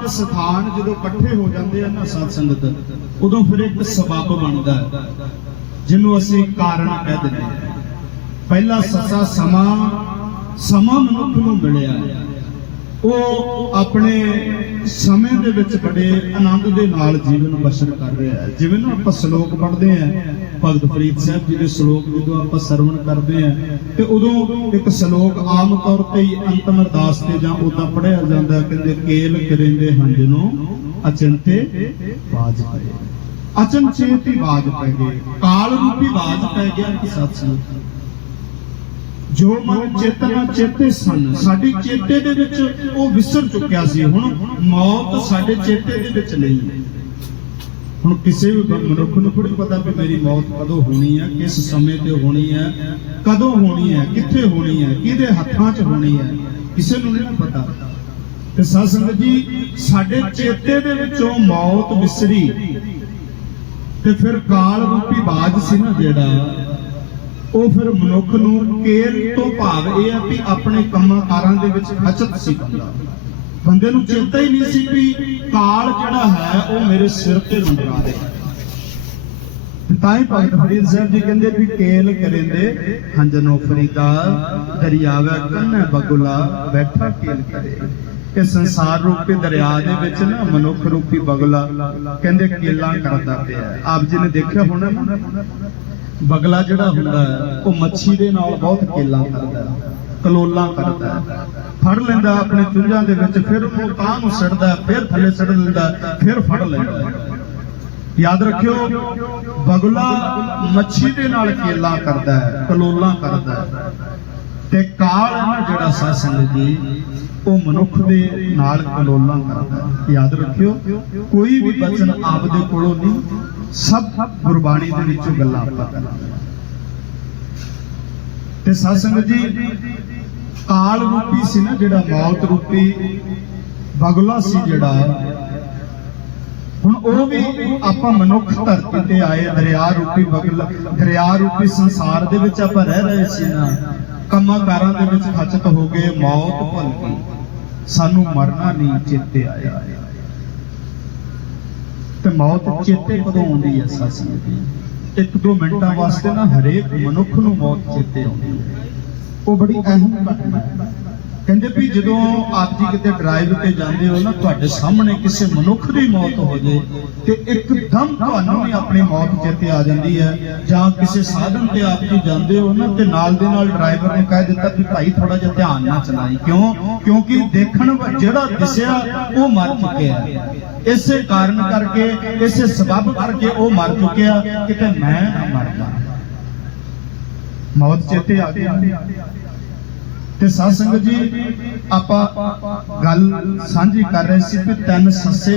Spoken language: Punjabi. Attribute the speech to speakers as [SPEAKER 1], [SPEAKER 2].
[SPEAKER 1] ਤੇ ਸਥਾਨ ਜਦੋਂ ਇਕੱਠੇ ਹੋ ਜਾਂਦੇ ਆ ਨਾ ਸਾਧ ਸੰਗਤ, ਉਦੋਂ ਫਿਰ ਇੱਕ ਸਬਬ ਬਣਦਾ ਹੈ, ਜਿਹਨੂੰ ਅਸੀਂ ਕਾਰਨ ਕਹਿ ਦਿੰਦੇ ਹਾਂ। ਪਹਿਲਾ ਸੱਚਾ ਸਮਾਂ ਸਮਾਂ ਮਨੁੱਖ ਨੂੰ ਮਿਲਿਆ ਉਹ ਆਪਣੇ ਸਮੇਂ ਦੇ ਵਿੱਚ ਬੜੇ ਆਨੰਦ ਦੇ ਨਾਲ ਜੀਵਨ ਬਸਰ ਕਰ ਰਿਹਾ ਹੈ। ਜਿਵੇਂ ਨਾ ਆਪਾਂ ਸ਼ਲੋਕ ਪੜ੍ਹਦੇ ਆਂ ਭਗਤ ਫਰੀਦ ਸਾਹਿਬ ਜੀ ਦੇ ਸ਼ਲੋਕ ਜਦੋਂ ਆਪਾਂ ਸਰਵਣ ਕਰਦੇ ਆਂ ਤੇ ਉਦੋਂ ਇੱਕ ਸ਼ਲੋਕ ਆਮ ਤੌਰ ਤੇ ਹੀ ਅੰਤਮ ਅਰਦਾਸ ਤੇ ਜਾਂ ਉਦਾਂ ਪੜ੍ਹਿਆ ਜਾਂਦਾ, ਕਹਿੰਦੇ, ਕੇਲ ਕਰਿੰਦੇ ਹੰਝ ਨੂੰ ਅਚੰਤੇ ਬਾਜ ਪਏ। ਅਚਨਚੇਤ ਹੀ ਬਾਜ ਪੈ ਗਏ, ਕਾਲ ਰੂਪੀ ਬਾਜ ਪੈ ਗਿਆ ਕਿ ਸਤਸੰਗ। ਜੋ ਮਨ ਚੇਤਨਾ ਚੇਤੇ ਸਨ, ਸਾਡੀ ਚੇਤੇ ਦੇ ਵਿੱਚ ਉਹ ਵਿਸਰ ਚੁੱਕਿਆ ਸੀ, ਹੁਣ ਮੌਤ ਸਾਡੇ ਚੇਤੇ ਦੇ ਵਿੱਚ ਨਹੀਂ। ਹੈ ਹੁਣ ਕਿਸੇ ਵੀ ਮਨੁੱਖ ਨੂੰ ਥੋੜੀ ਪਤਾ ਵੀ ਮੇਰੀ ਮੌਤ ਕਦੋਂ ਹੋਣੀ ਹੈ, ਕਿਸ ਸਮੇਂ ਤੇ ਹੋਣੀ ਹੈ, ਕਦੋਂ ਹੋਣੀ ਹੈ, ਕਿੱਥੇ ਹੋਣੀ ਹੈ, ਕਿਹਦੇ ਹੱਥਾਂ 'ਚ ਹੋਣੀ ਹੈ, ਕਿਸੇ ਨੂੰ ਨਹੀਂ ਪਤਾ। ਤੇ ਸਾਧ ਜੀ, ਸਾਡੇ ਚੇਤੇ ਦੇ ਵਿੱਚੋਂ ਮੌਤ ਵਿਸਰੀ। ਤੇ ਫਿਰ ਕਾਲ ਰੂਪੀ ਬਾਜ ਸੀ ਨਾ ਜਿਹੜਾ ਉਹ ਫਿਰ ਮਨੁੱਖ ਨੂੰ ਕੇਰ ਤੋਂ ਭਾਵ ਇਹ ਹੈ ਕਿ ਆਪਣੇ ਕੰਮਾਂ ਕਾਰਾਂ ਦੇ ਵਿੱਚ ਖਚਤ ਸੀ ਬੰਦਾ। ਬੰਦੇ ਨੂੰ ਚੇਤਾ ਹੀ ਨਹੀਂ ਸੀ ਵੀ ਕਾਲ ਜਿਹੜਾ ਹੈ, ਉਹ ਮੇਰੇ ਸਿਰ ਤੇ ਮੰਡਰਾ ਰਿਹਾ ਤਾਂ ਹੀ ਭਗਤ ਫਰੀਦ ਸਾਹਿਬ ਜੀ ਕਹਿੰਦੇ ਵੀ ਕੇਲ ਕਰਿੰਦੇ ਹੰਜਨੋ ਫਰੀਦਾ ਦਰਿਆਵੇ ਕੰਨੇ ਬਗੁਲਾ, ਬੈਠਾ ਕੇਲ ਕਰੇ। ਇਹ ਸੰਸਾਰ ਰੂਪੀ ਦਰਿਆ ਦੇ ਵਿੱਚ ਨਾ ਮਨੁੱਖ ਰੂਪੀ ਬਗਲਾ, ਕਹਿੰਦੇ ਕੇਲਾਂ ਕਰਦਾ ਪਿਆ। ਆਪ ਜੀ ਨੇ ਦੇਖਿਆ ਹੋਣਾ ਬਗਲਾ ਜਿਹੜਾ ਹੁੰਦਾ ਹੈ, ਉਹ ਮੱਛੀ ਦੇ ਨਾਲ ਬਹੁਤ ਕੇਲਾ ਕਰਦਾ ਹੈ, ਕਲੋਲਾਂ ਕਰਦਾ ਹੈ। ਫੜ ਲੈਂਦਾ ਆਪਣੇ ਚੁੰਝਾਂ ਦੇ ਵਿੱਚ, ਫਿਰ ਉਹਨੂੰ ਤਾਂ ਨੂੰ ਸੜਦਾ ਫਿਰ ਥੱਲੇ ਸੜ ਲੈਂਦਾ ਫਿਰ ਫੜ ਲੈਂਦਾ ਯਾਦ ਰੱਖਿਓ, ਬਗਲਾ ਮੱਛੀ ਦੇ ਨਾਲ ਕੇਲਾ ਕਰਦਾ ਹੈ, ਕਲੋਲਾ ਕਰਦਾ ਹੈ। ਤੇ ਕਾਲ ਨਾ ਜਿਹੜਾ ਸਾਸੰਗ ਜੀ, ਉਹ ਮਨੁੱਖ ਦੇ ਨਾਲ ਕਲੋਲਾ ਕਰਦਾ ਹੈ। ਯਾਦ ਰੱਖਿਓ, ਕੋਈ ਵੀ ਬਚਨ ਆਪਦੇ ਕੋਲੋਂ ਨਹੀਂ ਸਭ ਗੁਰਬਾਣੀ ਦੇ ਵਿੱਚੋਂ ਗੱਲਾਂ ਆਪਾਂ। ਤੇ ਸਤਸੰਗ ਜੀ ਕਾਲ ਰੂਪੀ ਸੀ ਨਾ ਜਿਹੜਾ, ਮੌਤ ਰੂਪੀ, ਬਗਲਾ ਸੀ ਜਿਹੜਾ। ਹੁਣ ਉਹ ਵੀ ਆਪਾਂ ਮਨੁੱਖ ਧਰਤੀ ਤੇ ਆਏ, ਦਰਿਆ ਰੂਪੀ ਬਗਲ, ਦਰਿਆ ਰੂਪੀ ਸੰਸਾਰ ਦੇ ਵਿੱਚ ਆਪਾਂ ਰਹਿ ਰਹੇ ਸੀ ਨਾ। ਕੰਮਾਂ ਕਾਰਾਂ ਦੇ ਵਿੱਚ ਖਚਤ ਹੋ ਗਏ, ਮੌਤ ਭੁੱਲ ਸਾਨੂੰ ਮਰਨਾ ਨਹੀਂ, ਚੇਤੇ ਆਇਆ। ਤੇ ਮੌਤ ਚੇਤੇ ਕਦੋਂ ਆਉਂਦੀ ਹੈ ਸਾਸੀ ਦੀ? ਇੱਕ ਦੋ ਮਿੰਟਾਂ ਵਾਸਤੇ ਨਾ ਹਰੇਕ ਮਨੁੱਖ ਨੂੰ ਮੌਤ ਚੇਤੇ ਆਉਂਦੀ ਹੈ। ਉਹ ਬੜੀ ਅਹਿਮ ਘਟਨਾ ਹੈ। ਕਹਿੰਦੇ ਵੀ ਜਦੋਂ ਆਪ ਜੀ ਕਿਤੇ ਡਰਾਈਵ ਤੇ ਜਾਂਦੇ ਹੋ ਨਾ, ਤੁਹਾਡੇ ਸਾਹਮਣੇ ਕਿਸੇ ਮਨੁੱਖ ਦੀ ਮੌਤ ਹੋ ਜੇ ਤੇ ਇੱਕਦਮ ਤੁਹਾਨੂੰ ਵੀ ਆਪਣੀ ਮੌਤ ਚੇਤੇ ਆ ਜਾਂਦੀ ਹੈ। ਜਾਂ ਕਿਸੇ ਸਾਧਨ ਤੇ ਆਪ ਜੀ ਜਾਂਦੇ ਹੋ ਨਾ, ਤੇ ਨਾਲ ਦੇ ਨਾਲ ਡਰਾਈਵਰ ਨੇ ਕਹਿ ਦਿੱਤਾ ਵੀ ਭਾਈ ਥੋੜਾ ਜਿਹਾ ਧਿਆਨ ਨਾਲ ਚਲਾਈ। ਕਿਉਂ? ਕਿਉਂਕਿ ਦੇਖਣ ਜਿਹੜਾ ਦਿਸਿਆ, ਉਹ ਮਰ ਚੁੱਕਿਆ ਇਸੇ ਕਾਰਨ ਕਰਕੇ, ਇਸੇ ਸਬਬ ਕਰਕੇ ਉਹ ਮਰ ਚੁੱਕਿਆ, ਕਿਤੇ ਮੈਂ ਨਾ ਮਰ ਜਾ ਮੌਤ ਚੇਤੇ ਆ ਗਈ। ਤੇ ਸਾਧ ਸੰਗਤ ਜੀ ਆਪਾਂ ਗੱਲ ਸਾਂਝੀ ਕਰ ਰਹੇ ਸੀ ਕਿ ਤਿੰਨ ਸੱਸੇ